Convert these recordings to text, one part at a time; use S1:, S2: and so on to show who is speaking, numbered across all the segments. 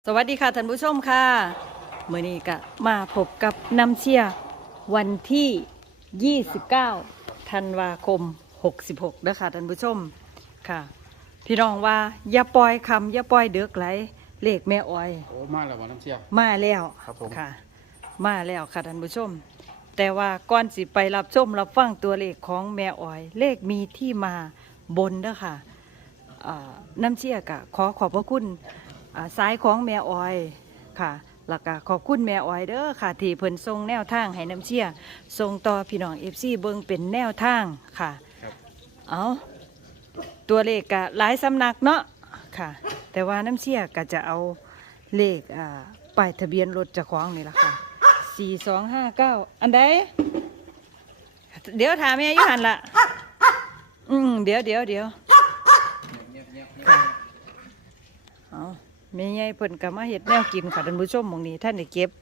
S1: สวัสดีค่ะท่านผู้ชมค่ะมื้อนี้ก็มาพบกับน้ำเชี่ยวันที่ 29 ธันวาคม 66นะคะท่านผู้ชมค่ะพี่น้องว่าอย่าปล่อยคำอย่าปล่อยเดือกไหลเลขแม่อ้อย
S2: โอ้มาแล้วบ่น้ำเชี่ยว
S1: มาแล้ว
S2: ครับผม
S1: ค่ะมาแล้วค่ะท่านผู้ชมแต่ว่าก่อนสิไปรับชมรับฟังตัวเลขของแม่อ้อยเลขมีที่มาบนเด้อค่ะน้ำเชี่ยกะขอบพระคุณสายของแม่อ้อยค่ะแล้วก็ขอบคุณแม่อ้อยเด้อค่ะที่เพิ่นส่งแนวทางให้น้ำเชี่ยส่งต่อพี่น้องFCเบิ่งเป็นแนวทางค่ะ
S2: ครับ
S1: เอาตัวเลขกะหลายสำนักเนาะค่ะแต่ว่าน้ำเชี่ยก็จะเอาเลขป้ายทะเบียนรถเจ้าของนี่ล่ะค่ะ4259อันใดเดี๋ยวถามแม่อยู่หันละเดี๋ยวค่ะเอาแม่ใหญ่เพิ่นก็มาเฮ็ดแนวกินค่ะท่านผู้ชมหม้องนี้ท่านได้เก็บ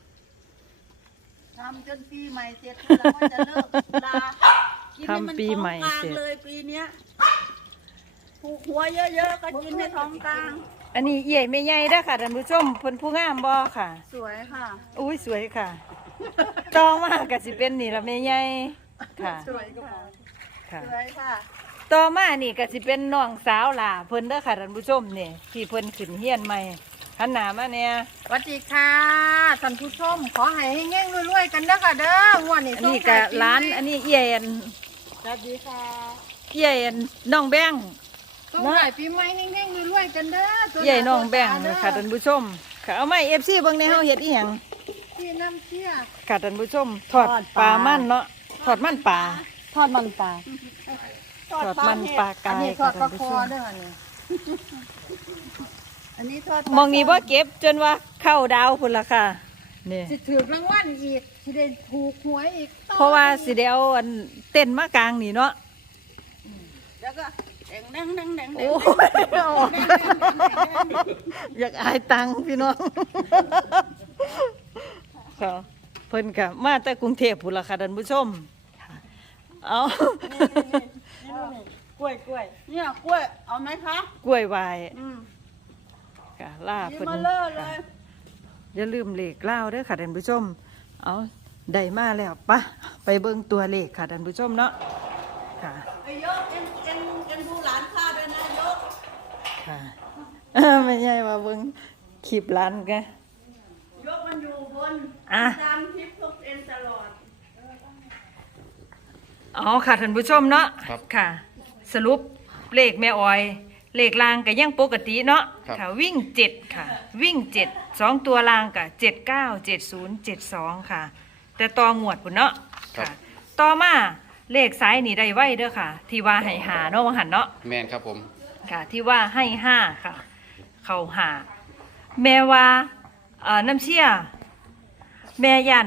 S3: ทำจนปีใหม่เสร็จแล้วก็จะเลิกลากินให้มัน
S1: ทำปีใหม่
S3: ท้องกลาง
S1: เสร็จ
S3: เลยปีเนี้ยถูกหัวเยอะๆก็กินให้ท้องกลาง
S1: อันนี้เอี่ยแม่ใหญ่เด้อค่ะท่านผู้ชมเพิ่นผู้งามบ่ค่ะ
S3: สวยค่ะ
S1: อุ้ยสวยค่ะจองมากก็สิเป็นนี่ละแม่ใหญ่ค่ะ
S3: สวยค่ะ
S1: ค่ะ
S3: สวยค่ะ
S1: ต่อมานี่ก็สิเป็นน้องสาวหล่าเพิ่นเด้อค่ะท่านผู้ชมนี่ที่เพิ่นขึ้นเฮียนใหม่หันหน้ามาเนี่ย
S3: สวัสดีค่ะท่านผู้ชมขอให้เงี้ยงๆรวยๆกันเด้อค่ะเด้องวดนี้
S1: อันนี้ก็ร้านอันนี้เอี่ยน
S3: สวัสดีค่ะ
S1: เอี่ยนน้องแบงค์
S3: ต้องขายปีใหม่เงี้ยงๆรวยๆกันเด้อตัว
S1: เอี่ยน้องแบงค์
S3: เด้อ
S1: ค่ะท่านผู้ชมค่ะเอาไม้ FC เบิ่งในเฮาเฮ็ดอีหยัง
S3: ที่น้ำเชี่ย
S1: ค่ะท่านผู้ชมทอดปลามันเนาะทอดมันปลา
S3: ทอดมันปลา
S1: ทอดมันปลากาย
S3: อันนี้ทอดปลาคอ
S1: ค่ะท่านผู้ชม
S3: เด้อเนี่ยอันนี้ทอด
S1: มองนี้บ่เก็บจนว่าเข้าดาวพุ่นละค่ะนี่
S3: สิถือรางวัลอีกสิได้ถูกหวยอีกต่อ
S1: เพราะว่าสิเดียวอันเต้นมากลางนี่เนาะ
S3: แล้วก็แดงแดงแดงแดง
S1: โอ้ยอยากอายตังค์พี่น้องค่ะเพิ่นกับมาแต่กรุงเทพพุ่นละค่ะท่านผู้ชมเอา
S3: กล้วยเนี่ยกล้วยเอาไหมคะ
S1: กล้วยวาย
S3: อืม
S1: ค่ะล่า
S3: นี่
S1: เพิ่น
S3: มาเลอะเลย
S1: อย่าลืมเลขเล่าเด้อค่ะท่านผู้ชมเอาได้มาแล้วปะไปเบิ่งตัวเลขค่ะท่านผู้ชมเนาะค่ะ
S3: ไอ้ยกเอ็นดูหลานข้าด้วยนะยก
S1: ค่ะ ไม่ใช่มาเบิ่งคลิปร้านกัน
S3: ยกมันอยู่บน
S1: อ่ะ
S3: ตามคลิปทุกเอ็นตลอด
S1: อ๋อค่ะท่านผู้ชมเนาะ
S2: ครับ
S1: ค่ะ สรุปเลขแม่ออย เลขลางก็ยังปกติเนาะ
S2: ครับ
S1: ค่ะวิ่ง7ค่ะ วิ่ง7 2ตัวลางก็79 70 72ค่ะ แต่ต่องวดพุ่นเนาะค่ะ ต่อมาเลขสายนี่ได้ไว้เด้อค่ะ ที่ว่าให้หาเนาะว่าหันเนาะ
S2: แมนครับผม
S1: ค่ะ ที่ว่าให้5ค่ะ เข้าหาแม่ว่าน้ำเชี่ยแม่ยัน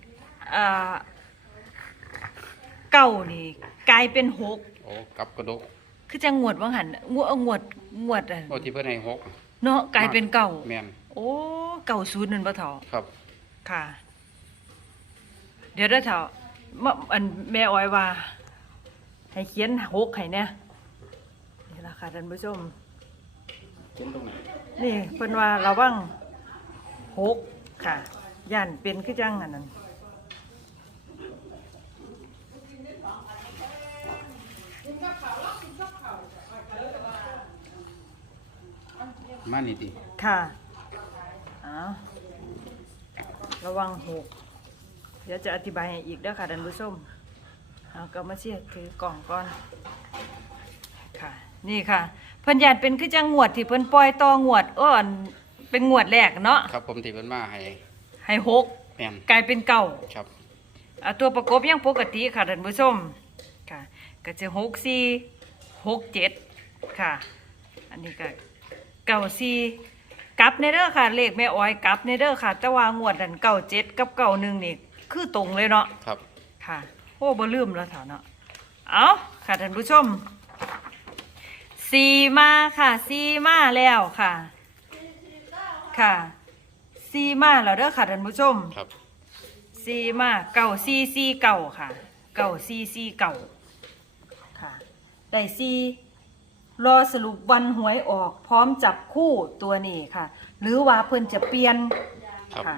S1: เก้านี่กลายเป็น6
S2: โอ้กับกระดก
S1: คือจะงวดว่างหันงวดอะ
S2: โอ้ที่เพื่อนให้หก
S1: เนาะกลายเป็นเก่า
S2: แมน
S1: โอ้เก่าศูนย์นั่นปะเถา
S2: ครับ
S1: ค่ะ เดี๋ยวเด้อเถามาอันแม่อ้อยว่า ให้เขียน6ให้เนี่ยนี่ล่ะค่ะท่านผู้ชม
S2: เขียนตรงไหน
S1: นี่เพิ่นว่าระวัง6ค่ะย่านเป็นคือจังอันนั้น
S2: มานี่ดิ
S1: ค่ะเอาระวัง6เดี๋ยวจะอธิบายให้อีกเด้อค่ะท่านผู้ชมเอาก็มาเชียถือกล่องก่อนค่ะ นี่ค่ะเพิ่นย่านเป็นคือจังงวดที่เพิ่นปล่อยต่องวดอันเป็นงวดแรกเนาะ
S2: ครับผมที่เพื่อนมาให้
S1: ให้
S2: แมน
S1: 6กลายเป็นเก่า
S2: ครับ
S1: ตัวประกบยังปกติค่ะท่านผู้ชมค่ะก็จะ64 67ค่ะ อันนี้ก็94กลับในเด้อค่ะเลขแม่อ้อยกลับในเด้อค่ะแต่ว่างวดนั้น97กับ91นี่คือตรงเลยเนาะ
S2: ครับ
S1: ค่ะโอ้บ่ลืมแล้วเถอะเนาะเอาค่ะท่านผู้ชม4มาค่ะ4มาแล้วค่ะค่ะ4มาแล้วเด้อค่ะท่านผู้ชม
S2: ครับ
S1: 4มา9449ค่ะ9449ค่ะได้4 รอสรุปวันหวยออกพร้อมจับคู่ตัวนี้ค่ะ หรือว่าเพิ่นจะเปลี่ยน
S2: ครับ
S1: ค่ะ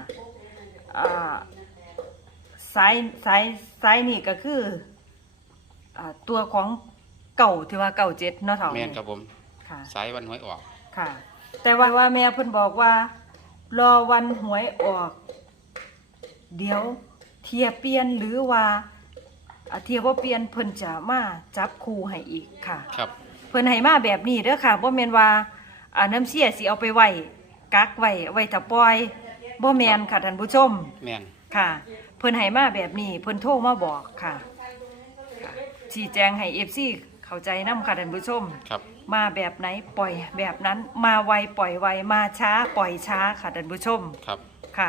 S1: สายนี่ก็คือตัวของเก่าที่ว่าเก่าเจ็ดเนาะเท่า
S2: แม่นครับผม
S1: ค่ะ
S2: สายวันหวยออก
S1: ค่ะ แต่ว่าแม่เพิ่นบอกว่ารอวันหวยออก เดี๋ยวเทียเปลี่ยนหรือว่าเทียบ่เปลี่ยนเพิ่นจะมาจับคู่ให้อีกค่ะ
S2: ครับ
S1: เพิ่นให้มาแบบนี้เด้อค่ะบ่แม่นว่าน้ำเสียสิเอาไปไว้กักไว้ถ้าปล่อยบ่แม่นค่ะท่านผู้ชม
S2: แม่น
S1: ค่ะ เพิ่นให้มาแบบนี้เพิ่นโทรมาบอกค่ะชี้แจงให้ FC เข้าใจนำค่ะท่านผู้ชม
S2: ครับ
S1: มาแบบไหนปล่อยแบบนั้นมาไวปล่อยไวมาช้าปล่อยช้าค่ะท่านผู้ชม
S2: ครับ
S1: ค่ะ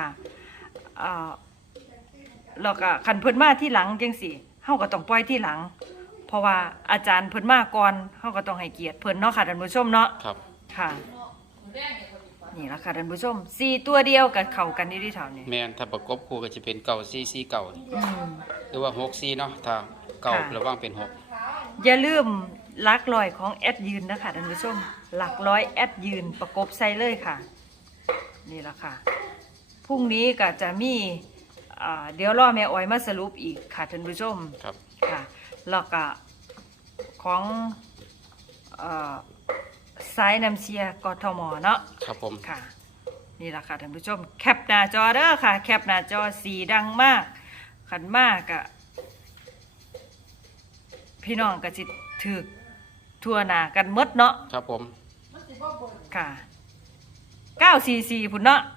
S1: แล้วก็คันเพิ่นมาที่หลังจังสิเฮาก็ต้องปล่อยที่หลัง เพราะว่าอาจารย์เพิ่นมาก่อนเฮาก็ต้องให้เกียรติเพิ่นเนาะค่ะท่านผู้ชมเนาะ
S2: ครับ
S1: ค่ะนี่ล่ะค่ะท่านผู้ชม4ตัวเดียวก็เข้ากันอยู่ที่เท่านี้
S2: แม่นถ้าประกบคู่ก็จะเป็นเก่าซีซีเก่า
S1: อืม
S2: หรือว่า6ซีเนาะถ้าเก่า
S1: ค่ะ
S2: ระวังเป็น
S1: อย่าลืมหลักร้อยของแอดยืนนะคะท่านผู้ชมหลักร้อยแอดยืนประกบใส่เลยค่ะ นี่ล่ะค่ะพรุ่งนี้ก็จะมีเดี๋ยวรอแม่อ้อยมาสรุปอีกค่ะท่านผู้ชม
S2: 6ครับ
S1: ค่ะแล้วก็ของสายน้ำเชียร์กทมเนาะ
S2: ครับผม
S1: ค่ะนี่แหละค่ะท่านผู้ชมแคปหน้าจอเด้อค่ะ แคปหน้าจอสีดังมากขันมากอะพี่น้องก็จิถือทั่วหน้ากันหมดเนาะ
S2: ครับผม
S1: ค่ะ944พุ่นเนาะ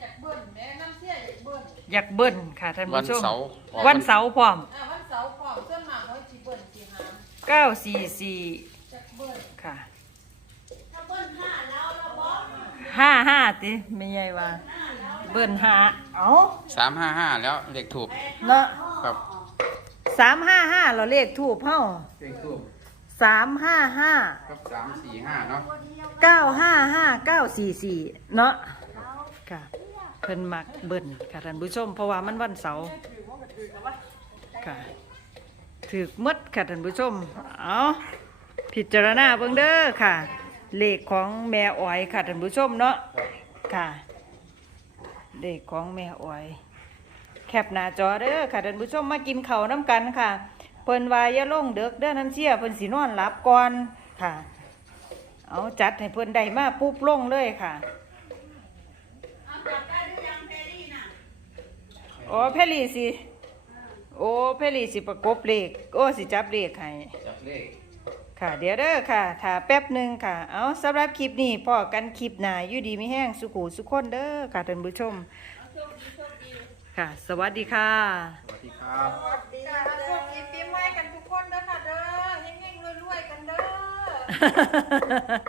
S1: อยากเบิ้ลค่ะท่าน
S2: วัน
S1: ผู้ชม
S2: เสาร์ออก
S1: วันเสาร์พร้อม
S3: วันเสาร์พร้อมส่วนมากเขาสิเบิ่นสิหา
S1: 944
S3: จักเบิ่น
S1: ค่ะ
S3: ถ้าเบิ่น5แล้วเราบ่
S1: 55ติไม่ใหญ่ว่าเบิ้ล5เอ้า
S2: 355แล้วเลขถูก
S1: เนาะ
S2: ครับ
S1: 355เราเลขถูกเฮา
S2: เลขถูก
S1: 355
S2: ครับ345เนาะ
S1: 955944เนาะค่ะเพิ่นมักเบิ่นค่ะท่านผู้ชมเพราะว่ามันวันเสาร์ค่ะถึกหมดค่ะท่านผู้ชมเอาพิจารณาเบิ่งเด้อค่ะ เลขของแม่อ้อยค่ะท่านผู้ชมเนาะค่ะเลขของแม่อ้อยแคปหน้าจอเด้อค่ะท่านผู้ชมมากินข้าวน้ำกันค่ะเพิ่นว่าอย่าลงเด้อเด้อน้ำเชี่ยเพิ่นสินอนหลับก่อนค่ะเอาจัดให้เพิ่นได้มาปุ๊บลงเลยค่ะโอ้เพลีสิโอ้เพลีสิประกบเลขโอ้สิจับเลขให้
S2: จับเลข
S1: ค่ะเดี๋ยวเด้อค่ะถ้าแป๊บหนึ่งค่ะเอาสำหรับคลิปนี้พอกันคลิปหน้าอยู่ดีไม่แห้งสุขูสุขคนเด้อค่ะท่านผู้ชมค่ะ สวัสดีค่ะ
S2: สวัสดีครับ
S3: สวัสดีค่ะโชคดีปีใหม่กันทุกคนเด้อค่ะเด้อเฮงๆรวยๆกันเด้อ